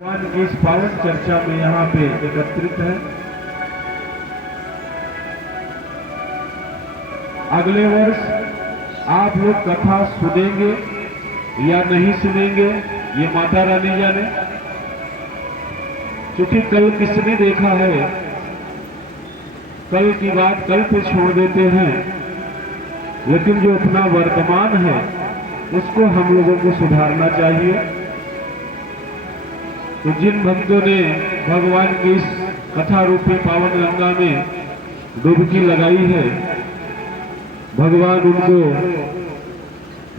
भगवान की इस पावन चर्चा में यहाँ पे एकत्रित है। अगले वर्ष आप लोग कथा सुनेंगे या नहीं सुनेंगे ये माता रानी जाने, क्योंकि कल किसने देखा है, कल की बात कल पे छोड़ देते हैं, लेकिन जो अपना वर्तमान है उसको हम लोगों को सुधारना चाहिए। तो जिन भक्तों ने भगवान की इस कथा रूपी पावन गंगा में डुबकी लगाई है, भगवान उनको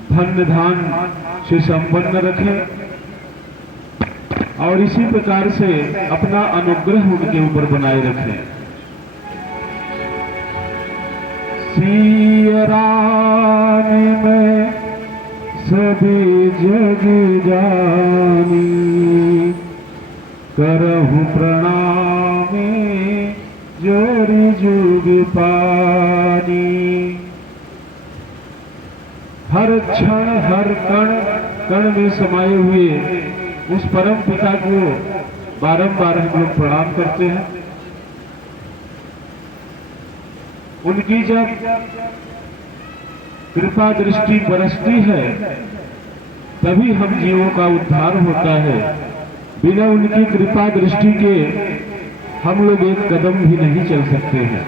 धन धान से संपन्न रखे और इसी प्रकार से अपना अनुग्रह उनके ऊपर बनाए रखे। सिया रानी में सभी जग जानी, करहु प्रणामी जोरी जुग पानी। हर क्षण हर कण कण में समाये हुए उस परम पिता को बारंबार हम लोग प्रणाम करते हैं। उनकी जब कृपा दृष्टि बरसती है तभी हम जीवों का उद्धार होता है। बिना उनकी कृपा दृष्टि के हम लोग एक कदम भी नहीं चल सकते हैं।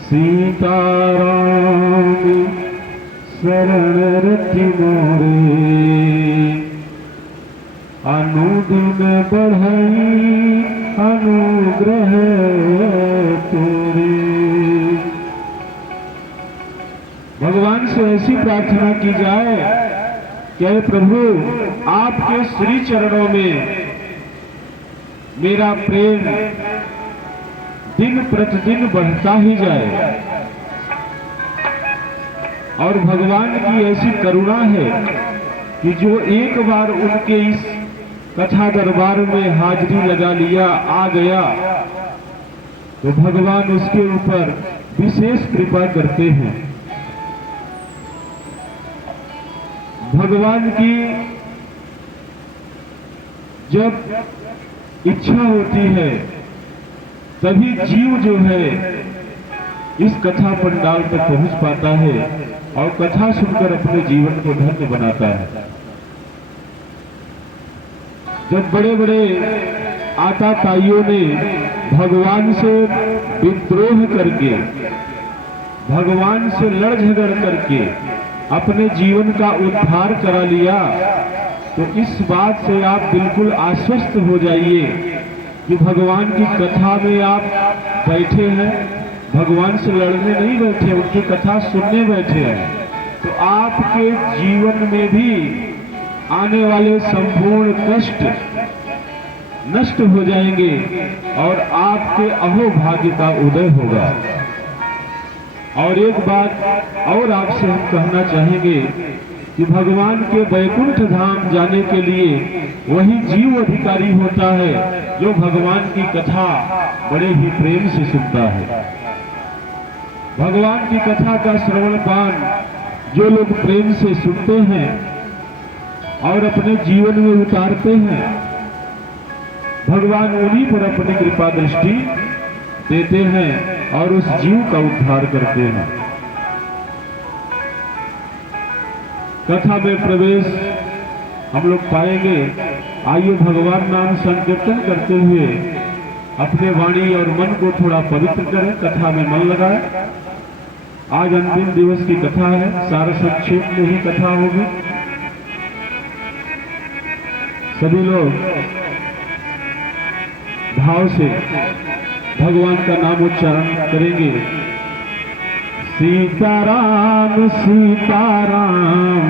सीताराम शरण रति मोरे, अनुदिन बढ़ई अनुग्रह तेरे। भगवान से ऐसी प्रार्थना की जाए कि हे प्रभु, आपके श्री चरणों में मेरा प्रेम दिन प्रतिदिन बढ़ता ही जाए। और भगवान की ऐसी करुणा है कि जो एक बार उनके इस कथा दरबार में हाजिरी लगा लिया, आ गया, तो भगवान उसके ऊपर विशेष कृपा करते हैं। भगवान की जब इच्छा होती है तभी जीव जो है इस कथा पंडाल तक पहुंच पाता है और कथा सुनकर अपने जीवन को धन्य बनाता है। जब बड़े बड़े आताताइयों ने भगवान से विद्रोह करके, भगवान से लड़ झगड़ करके अपने जीवन का उद्धार करा लिया, तो इस बात से आप बिल्कुल आश्वस्त हो जाइए कि भगवान की कथा में आप बैठे हैं, भगवान से लड़ने नहीं बैठे, उनकी कथा सुनने बैठे हैं। तो आपके जीवन में भी आने वाले संपूर्ण कष्ट नष्ट हो जाएंगे और आपके अहोभाग्य का उदय होगा। और एक बात और आपसे हम कहना चाहेंगे कि भगवान के वैकुंठ धाम जाने के लिए वही जीव अधिकारी होता है जो भगवान की कथा बड़े ही प्रेम से सुनता है। भगवान की कथा का श्रवण पान जो लोग प्रेम से सुनते हैं और अपने जीवन में उतारते हैं, भगवान उन्हीं पर अपनी कृपा दृष्टि देते हैं और उस जीव का उद्धार करते हैं। कथा में प्रवेश हम लोग पाएंगे। आइए भगवान नाम संकीर्तन करते हुए अपने वाणी और मन को थोड़ा पवित्र करें, कथा में मन लगाएं। आज अंतिम दिवस की कथा है, सारा संक्षेप में ही कथा होगी। सभी लोग भाव से भगवान का नाम उच्चारण करेंगे। सीताराम सीताराम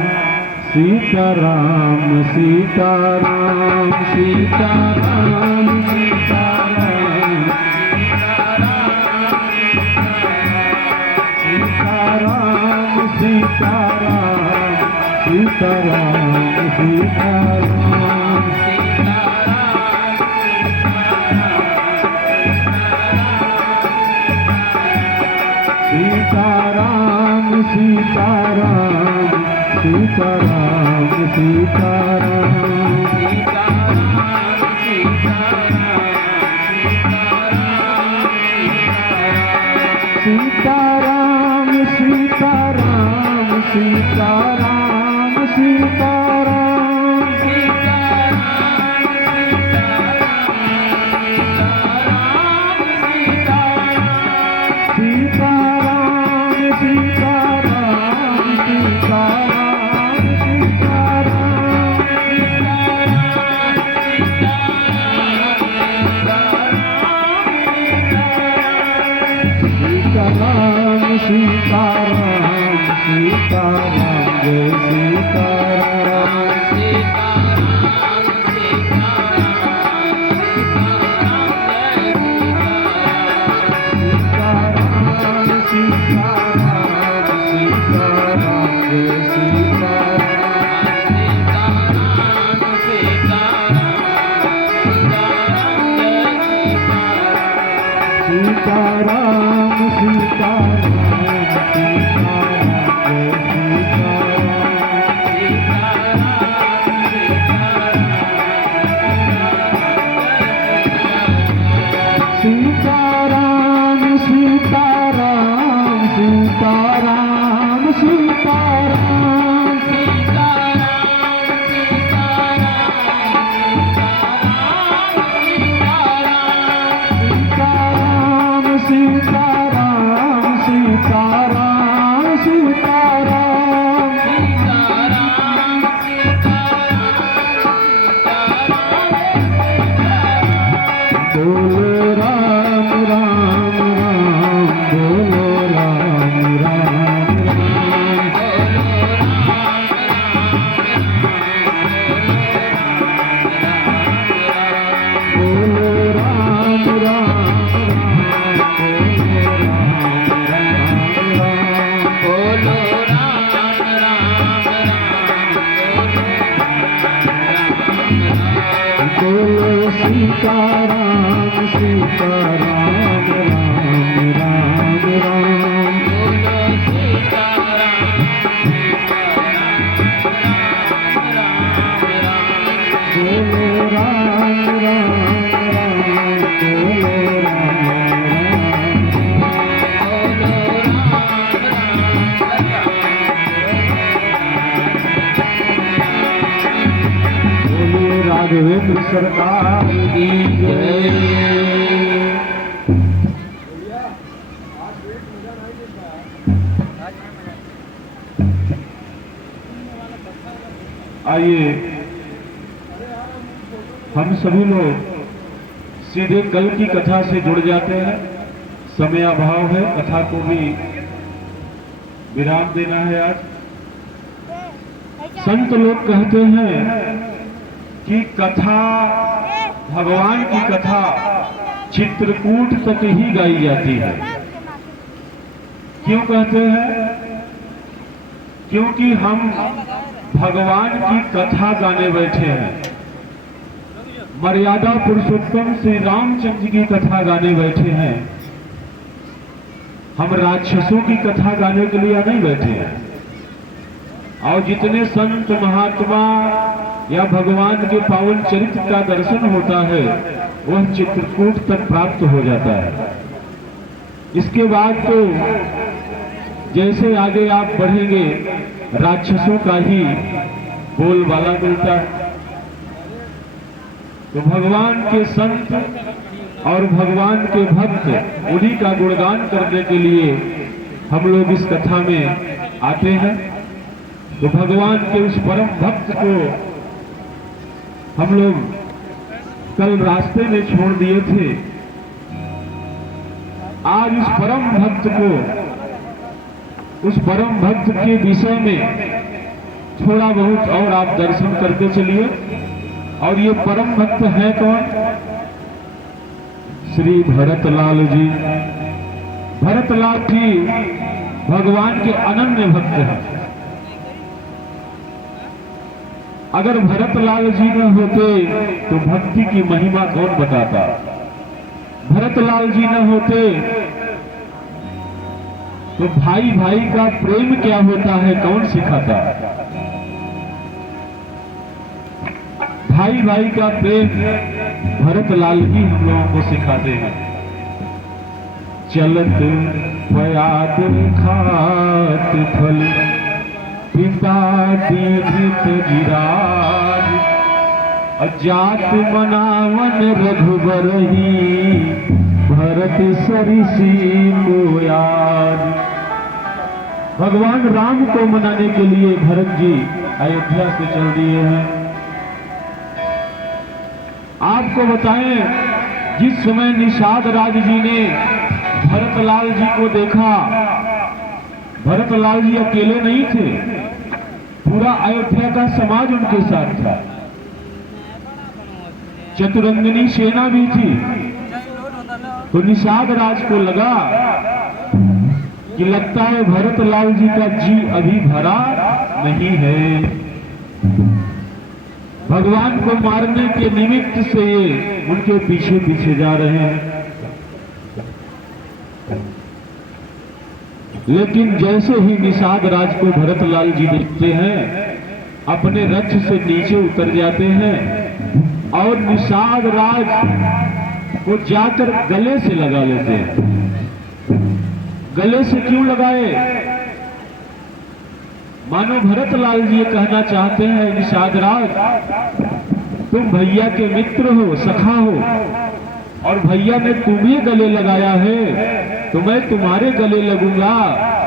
सीताराम सीताराम सीताराम सीताराम सीताराम सीताराम सीताराम सीताराम सीताराम सीताराम सीताराम सीताराम। सीताराम सीताराम सीताराम सीताराम सीताराम सीताराम सीताराम सीताराम सीताराम बोलो राम राम राम बोलो राम राम बोलो राम राम बोलो सीताराम सीताराम राम राम राम बोलो राम राम राम बोलो राम बोलिए राघवेंद्र सरकार की जय। आइए हम सभी लोग सीधे कल की कथा से जुड़ जाते हैं। समय अभाव है, कथा को भी विराम देना है आज। संत लोग कहते हैं कि कथा, भगवान की कथा चित्रकूट तक ही गाई जाती है। क्यों कहते हैं? क्योंकि हम भगवान की कथा गाने बैठे हैं, मर्यादा पुरुषोत्तम श्री रामचंद्र की कथा गाने बैठे हैं। हम राक्षसों की कथा गाने के लिए नहीं बैठे हैं। और जितने संत महात्मा या भगवान के पावन चरित्र का दर्शन होता है वह चित्रकूट तक प्राप्त हो जाता है। इसके बाद तो जैसे आगे आप बढ़ेंगे राक्षसों का ही बोलबाला मिलता है। तो भगवान के संत और भगवान के भक्त उन्हीं का गुणगान करने के लिए हम लोग इस कथा में आते हैं। तो भगवान के उस परम भक्त को हम लोग कल रास्ते में छोड़ दिए थे। आज उस परम भक्त को, उस परम भक्त के विषय में थोड़ा बहुत और आप दर्शन करके चलिए। और ये परम भक्त है कौन? श्री भरतलाल जी। भरतलाल जी भगवान के अनन्य भक्त हैं। अगर भरतलाल जी न होते तो भक्ति की महिमा कौन बताता? भरतलाल जी न होते तो भाई भाई का प्रेम क्या होता है कौन सिखाता? भाई भाई का प्रेम भरतलाल ही हम लोगों को सिखाते हैं। चलत पयाद खात फल पिता दीधित गिराज, अजात मनावन रघुबर ही भरत सरिसी मोयाज। भगवान राम को मनाने के लिए भरत जी अयोध्या से चल दिए हैं। आपको बताएं, जिस समय निषाद राज जी ने भरतलाल जी को देखा, भरतलाल जी अकेले नहीं थे, पूरा अयोध्या का समाज उनके साथ था। चतुरंगिनी सेना भी थी। तो निषाद राज को लगा कि लगता है भरतलाल जी का जी अभी भरा नहीं है। भगवान को मारने के निमित्त से ये उनके पीछे पीछे जा रहे हैं। लेकिन जैसे ही निषाद राज को भरतलाल जी देखते हैं, अपने रथ से नीचे उतर जाते हैं और निषाद राज को जाकर गले से लगा लेते हैं। गले से क्यों लगाए? मानो भरतलाल जी ये कहना चाहते हैं, निषाद राज तुम भैया के मित्र हो, सखा हो, और भैया ने तुम्हें गले लगाया है तो मैं तुम्हारे गले लगूंगा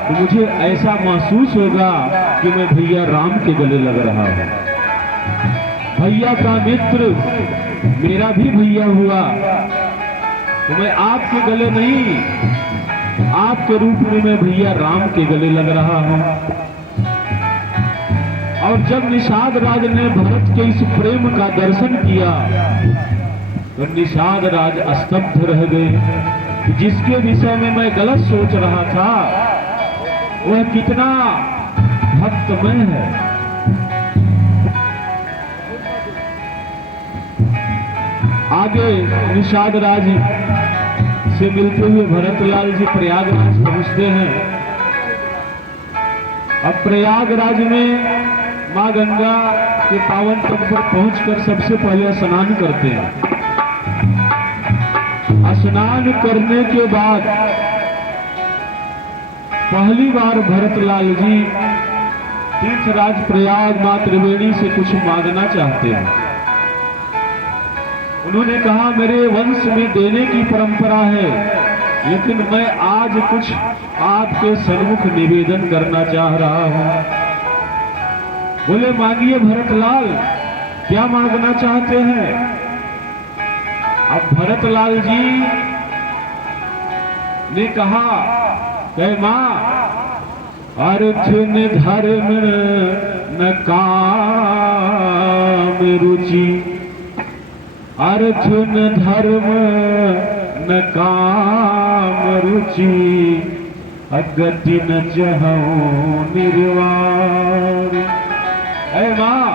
तो मुझे ऐसा महसूस होगा कि मैं भैया राम के गले लग रहा हूं। भैया का मित्र मेरा भी भैया हुआ तो मैं आपके गले नहीं, आपके रूप में मैं भैया राम के गले लग रहा हूं। और जब निषाद राज ने भरत के इस प्रेम का दर्शन किया तो निषाद राज स्तब्ध रह गए। जिसके विषय में मैं गलत सोच रहा था वह कितना भक्तमय है। आगे निषाद राज से मिलते हुए भरतलाल जी प्रयागराज पहुंचते हैं। अब प्रयागराज में मां गंगा के पावन तट पर पहुंचकर सबसे पहले स्नान करते हैं। स्नान करने के बाद पहली बार भरतलाल जी तीर्थराज प्रयाग मां त्रिवेणी से कुछ मांगना चाहते हैं। उन्होंने कहा मेरे वंश में देने की परंपरा है, लेकिन मैं आज कुछ आपके सन्मुख निवेदन करना चाह रहा हूं। बोले मांगिए भरतलाल, क्या मांगना चाहते हैं? अब भरतलाल जी ने कहा कि मां अर्थ न धर्म न काम रुचि, अर्थ न धर्म न काम रुचि, अगति न चाहूं निर्वाण। ऐ मां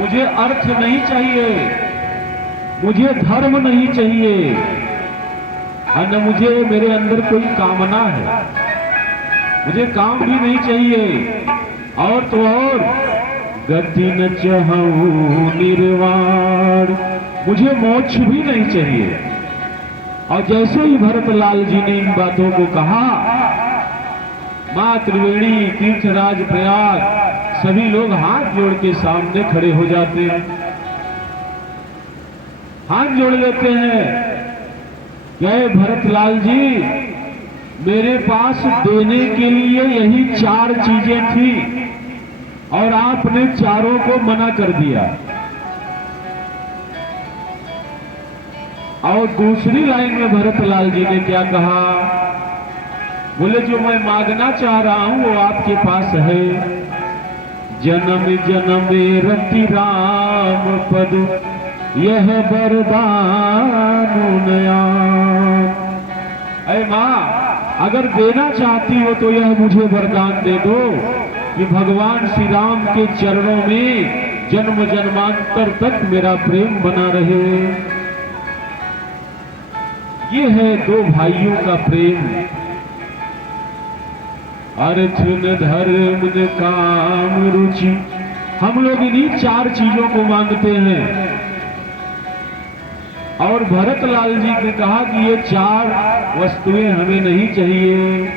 मुझे अर्थ नहीं चाहिए, मुझे धर्म नहीं चाहिए, और न मुझे मेरे अंदर कोई कामना है, मुझे काम भी नहीं चाहिए, और तो और गति न चाहूं निर्वाण, मुझे मोक्ष भी नहीं चाहिए। और जैसे ही भरतलाल जी ने इन बातों को कहा, मां त्रिवेणी तीर्थराज प्रयाग सभी लोग हाथ जोड़ के सामने खड़े हो जाते हैं, हाथ जोड़ लेते हैं। कहे भरतलाल जी मेरे पास देने के लिए यही 4 चीजें थी और आपने चारों को मना कर दिया। और दूसरी लाइन में भरतलाल जी ने क्या कहा? बोले जो मैं मांगना चाह रहा हूं वो आपके पास है। जन्म जन्म रति राम पद यह वरदान नया। ऐ मां अगर देना चाहती हो तो यह मुझे वरदान दे दो कि भगवान श्री राम के चरणों में जन्म जन्मांतर तक मेरा प्रेम बना रहे। ये है 2 भाइयों का प्रेम। अर्थ न धर्म न काम रुचि, हम लोग इन्हीं 4 चीजों को मांगते हैं। और भरतलाल जी ने कहा कि ये 4 वस्तुएं हमें नहीं चाहिए,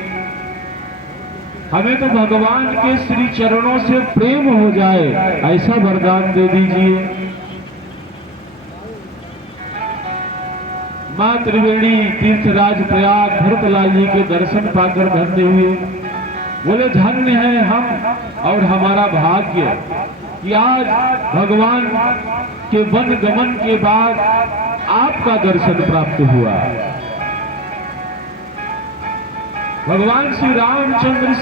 हमें तो भगवान के श्री चरणों से प्रेम हो जाए, ऐसा वरदान दे दीजिए। मां त्रिवेणी तीर्थराज प्रयाग भरतलाल जी के दर्शन पाकर धन्य हुए। बोले धन्य है हम और हमारा भाग्य कि आज भगवान के वन गमन के बाद आपका दर्शन प्राप्त हुआ। भगवान श्री रामचंद्र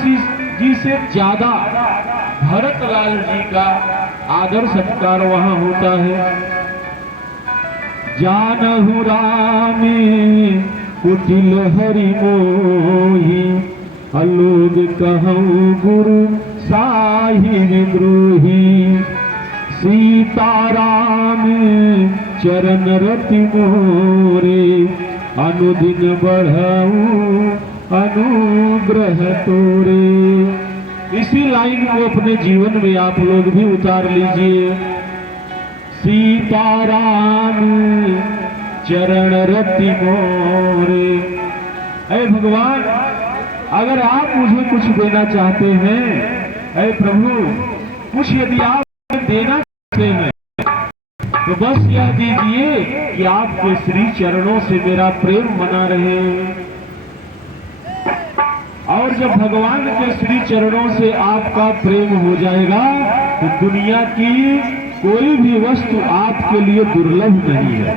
जी से ज्यादा भरतलाल जी का आदर सत्कार वहां होता है। जानहु रामी कुटिल हरि मोही, अलोग कहूँ गुरु साहि विद्रोही। सीताराम चरण रति मोरे, अनुदिन बढ़ाऊं अनुग्रह तोरे। इसी लाइन को अपने जीवन में आप लोग भी उतार लीजिए। सीताराम चरण रति मोरे। ऐ भगवान, अगर आप मुझे कुछ देना चाहते हैं, ऐ प्रभु कुछ यदि आप देना चाहते हैं तो बस यह दीजिए कि आपके श्री चरणों से मेरा प्रेम बना रहे। और जब भगवान के श्री चरणों से आपका प्रेम हो जाएगा तो दुनिया की कोई भी वस्तु आपके लिए दुर्लभ नहीं है।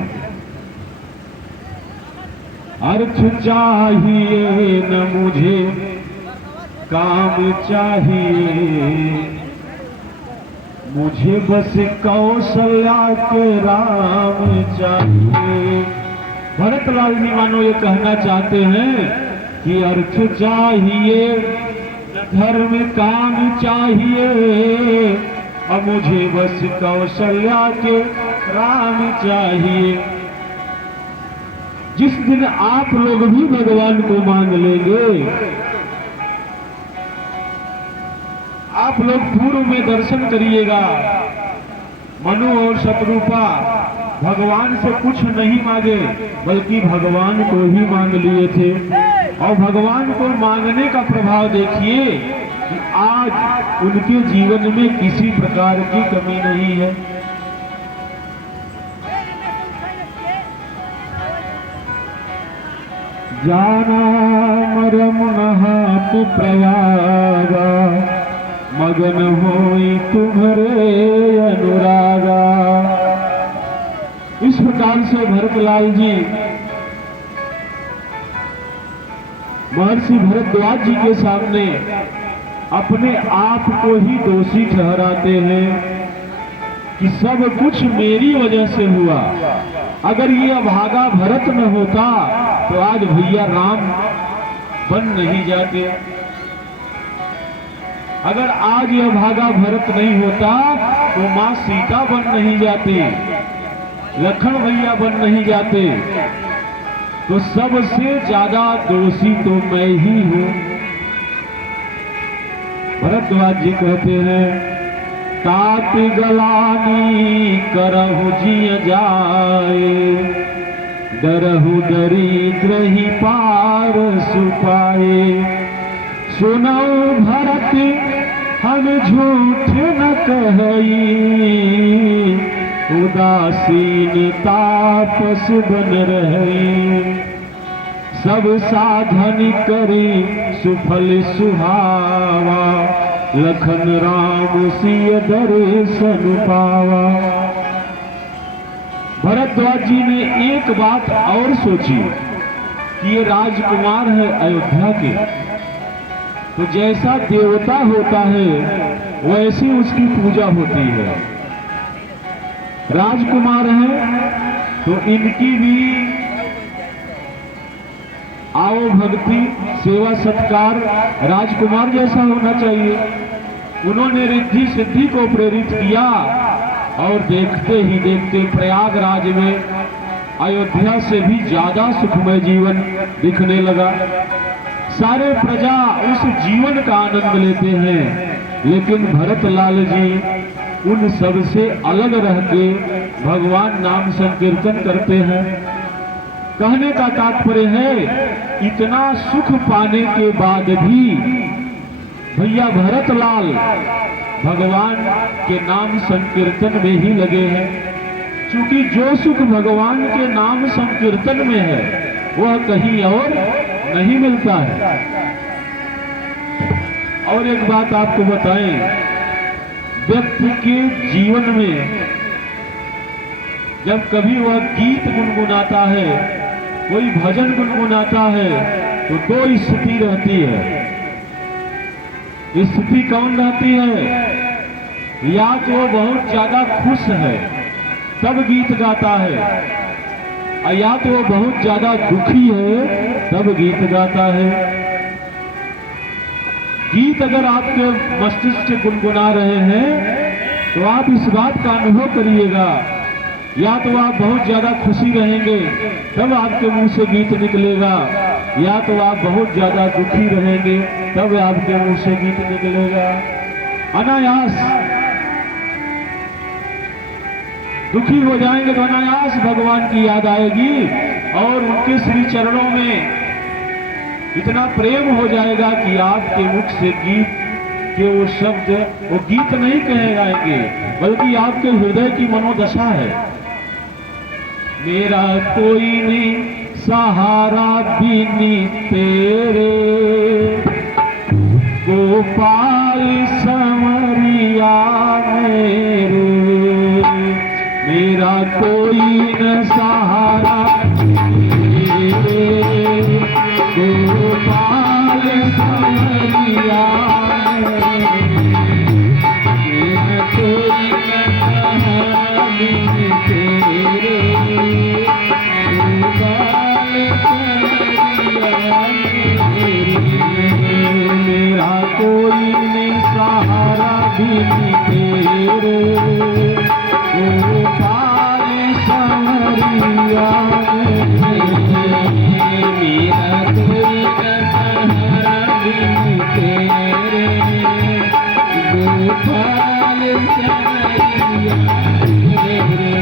अर्थ चाहिए न मुझे काम चाहिए, मुझे बस कौशल्या के राम चाहिए। भरतलाल जी मानो ये कहना चाहते हैं कि अर्थ चाहिए धर्म काम चाहिए, अब मुझे बस कौशल्या के राम चाहिए। जिस दिन आप लोग भी भगवान को मांग लेंगे, आप लोग पूर्व में दर्शन करिएगा। मनु और शत्रुपा भगवान से कुछ नहीं मांगे बल्कि भगवान को ही मांग लिए थे। और भगवान को मांगने का प्रभाव देखिए कि आज उनके जीवन में किसी प्रकार की कमी नहीं है। जाना मरम नहात प्रयागा, मगन होई तुम्हारे अनुरागा। इस प्रकार से भरतलाल जी महर्षि भरद्वाज जी के सामने अपने आप को ही दोषी ठहराते हैं कि सब कुछ मेरी वजह से हुआ। अगर ये अभागा भरत न होता तो आज भैया राम बन नहीं जाते। अगर आज यह भागा भरत नहीं होता तो मां सीता बन नहीं जाती, लखन भैया बन नहीं जाते। तो सबसे ज्यादा दोषी तो मैं ही हूं। भरद्वाज जी कहते हैं तात गलानी करहु जिय जाए, डरहु दरिद्र ही पार सुपाए। सुनौ भरत हम झूठ न कहई, उदासीन तापस बन रही। सब साधन करी सुफल सुहावा, लखन राम सिय दर्शन पावा। भरद्वाज जी ने एक बात और सोची कि ये राजकुमार है अयोध्या के, तो जैसा देवता होता है वैसी उसकी पूजा होती है। राजकुमार है तो इनकी भी आओ भक्ति सेवा सत्कार राजकुमार जैसा होना चाहिए। उन्होंने रिद्धि सिद्धि को प्रेरित किया और देखते ही देखते प्रयागराज में अयोध्या से भी ज्यादा सुखमय जीवन दिखने लगा। सारे प्रजा उस जीवन का आनंद लेते हैं, लेकिन भरतलाल जी उन सब से अलग रह के भगवान नाम संकीर्तन करते हैं। कहने का तात्पर्य है इतना सुख पाने के बाद भी भैया भरतलाल भगवान के नाम संकीर्तन में ही लगे हैं, क्योंकि जो सुख भगवान के नाम संकीर्तन में है वह कहीं और नहीं मिलता है। और एक बात आपको बताएं, व्यक्ति के जीवन में जब कभी वह गीत गुनगुनाता है, कोई भजन गुनगुनाता है, तो दो स्थिति रहती है। स्थिति कौन रहती है? या तो वो बहुत ज्यादा खुश है तब गीत गाता है, या तो वो बहुत ज्यादा दुखी है तब गीत गाता है। गीत अगर आपके मस्तिष्क से गुनगुना रहे हैं तो आप इस बात का अनुभव करिएगा, या तो आप बहुत ज्यादा खुशी रहेंगे तब आपके मुंह से गीत निकलेगा, या तो आप बहुत ज्यादा दुखी रहेंगे, तब आपके मुंह से गीत निकलेगा। अनायास दुखी हो जाएंगे तो अनायास भगवान की याद आएगी और उनके श्री चरणों में इतना प्रेम हो जाएगा कि आपके मुख से गीत के वो शब्द, वो गीत नहीं कहे जाएंगे, बल्कि आपके हृदय की मनोदशा है। मेरा कोई नहीं सहारा बिनी तेरे, गोपाल संवरिया मेरे। मेरा कोई न सहारा तेरे, गोपाल संवरिया मेरे। कोई न सहारा बिनी तेरे, मेरा कोई नहीं सहारा बिनी तेरे, गोपाल संवरिया मेरा कोई न सहारा बिनी तेरे, गोपाल संवरिया मेरे।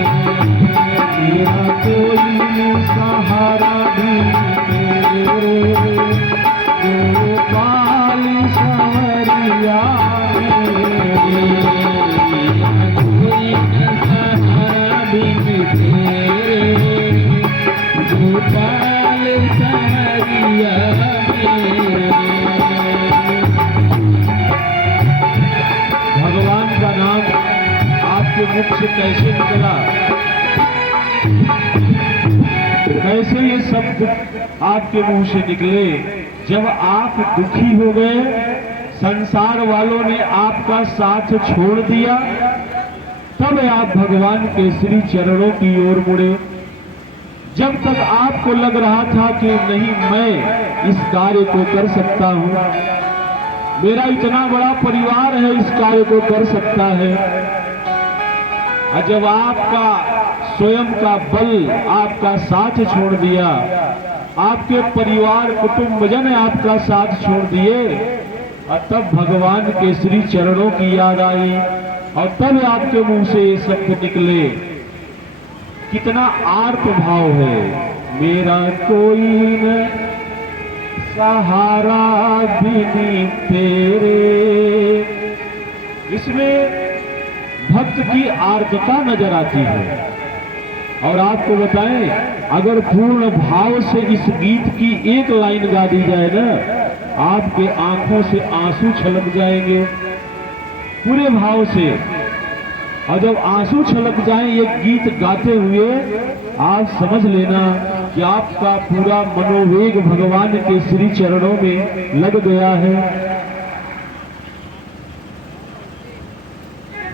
मेरा कोई नहीं सहारा बिनी तेरे, गोपाल संवरिया मेरे। कोई न सहारा बिनी तेरे, गोपाल संवरिया मेरे। भगवान का नाम आपके मुख से कैसे निकला, कैसे ये शब्द आपके मुंह से निकले? जब आप दुखी हो गए, संसार वालों ने आपका साथ छोड़ दिया, तब आप भगवान के श्री चरणों की ओर मुड़े। जब तक आपको लग रहा था कि नहीं, मैं इस कार्य को कर सकता हूं, मेरा इतना बड़ा परिवार है, इस कार्य को कर सकता है। और जब आपका स्वयं का बल आपका साथ छोड़ दिया, आपके परिवार कुटुंबजन आपका साथ छोड़ दिए, और तब भगवान के श्री चरणों की याद आई और तब आपके मुंह से ये शब्द निकले। कितना आर्त भाव है। मेरा कोई न सहारा बिनी तेरे। इसमें भक्त की आर्तता नजर आती है। और आपको बताएं, अगर पूर्ण भाव से इस गीत की एक लाइन गा दी जाए ना, आपके आंखों से आंसू छलक जाएंगे पूरे भाव से। और जब आंसू छलक जाए ये गीत गाते हुए, आप समझ लेना कि आपका पूरा मनोवेग भगवान के श्री चरणों में लग गया है।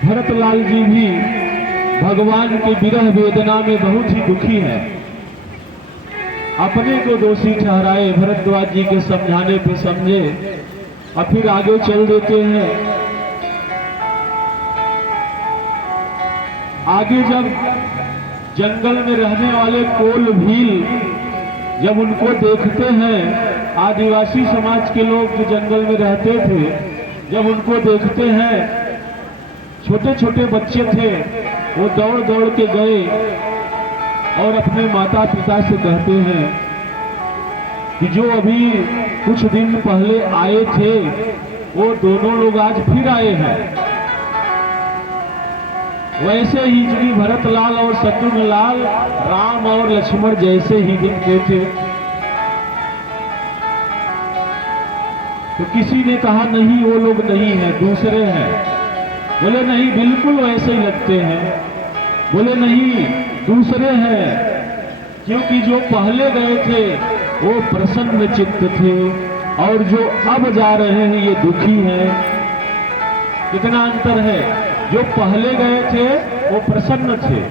भरतलाल जी भी भगवान के विरह वेदना में बहुत ही दुखी है। अपने को दोषी ठहराए, भरद्वाज जी के समझाने पे समझे और फिर आगे चल देते हैं। आगे जब जंगल में रहने वाले कोल भील जब उनको देखते हैं, आदिवासी समाज के लोग जो जंगल में रहते थे, जब उनको देखते हैं, छोटे छोटे बच्चे थे, वो दौड़ दौड़ के गए और अपने माता पिता से कहते हैं कि जो अभी कुछ दिन पहले आए थे, वो दोनों लोग आज फिर आए हैं। वैसे ही श्री भरतलाल और शत्रुघ्नलाल राम और लक्ष्मण जैसे ही दिखते थे। तो किसी ने कहा नहीं, वो लोग नहीं है, दूसरे हैं। बोले नहीं, बिल्कुल वैसे ही लगते हैं। बोले नहीं, दूसरे हैं, क्योंकि जो पहले गए थे वो प्रसन्न चित्त थे और जो अब जा रहे हैं ये दुखी हैं। कितना अंतर है। जो पहले गए थे वो प्रसन्न थे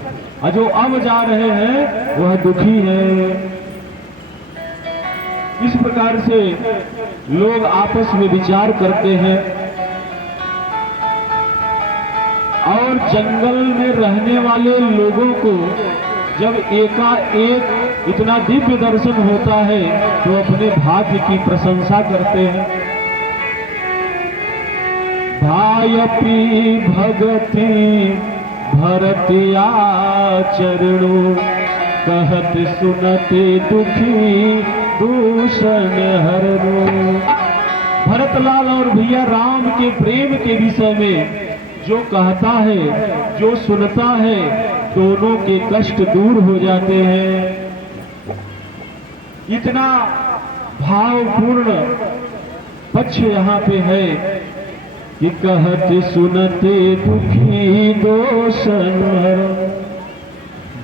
और जो अब जा रहे हैं वह दुखी है। इस प्रकार से लोग आपस में विचार करते हैं और जंगल में रहने वाले लोगों को जब एकाएक इतना दिव्य दर्शन होता है तो अपने भाग्य की प्रशंसा करते हैं। भायपी भगति भरतिया चरणों कहत सुनते दुखी दूषण हरणो। भरतलाल और भैया राम के प्रेम के विषय में जो कहता है, जो सुनता है, दोनों के कष्ट दूर हो जाते हैं। इतना भावपूर्ण पक्ष यहाँ पे है कि कहत सुनते दुखी दोषन हरणो।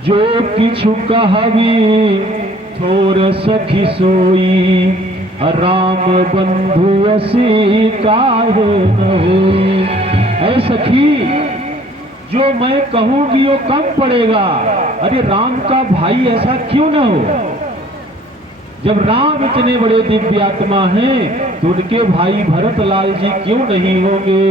जो किछु कहवी थोर सखी सोई राम बंधु असी काहे न होई। ऐ सखी, जो मैं कहूंगी वो कम पड़ेगा। अरे राम का भाई ऐसा क्यों न हो? जब राम इतने बड़े दिव्य आत्मा हैं तो उनके भाई भरतलाल जी क्यों नहीं होंगे?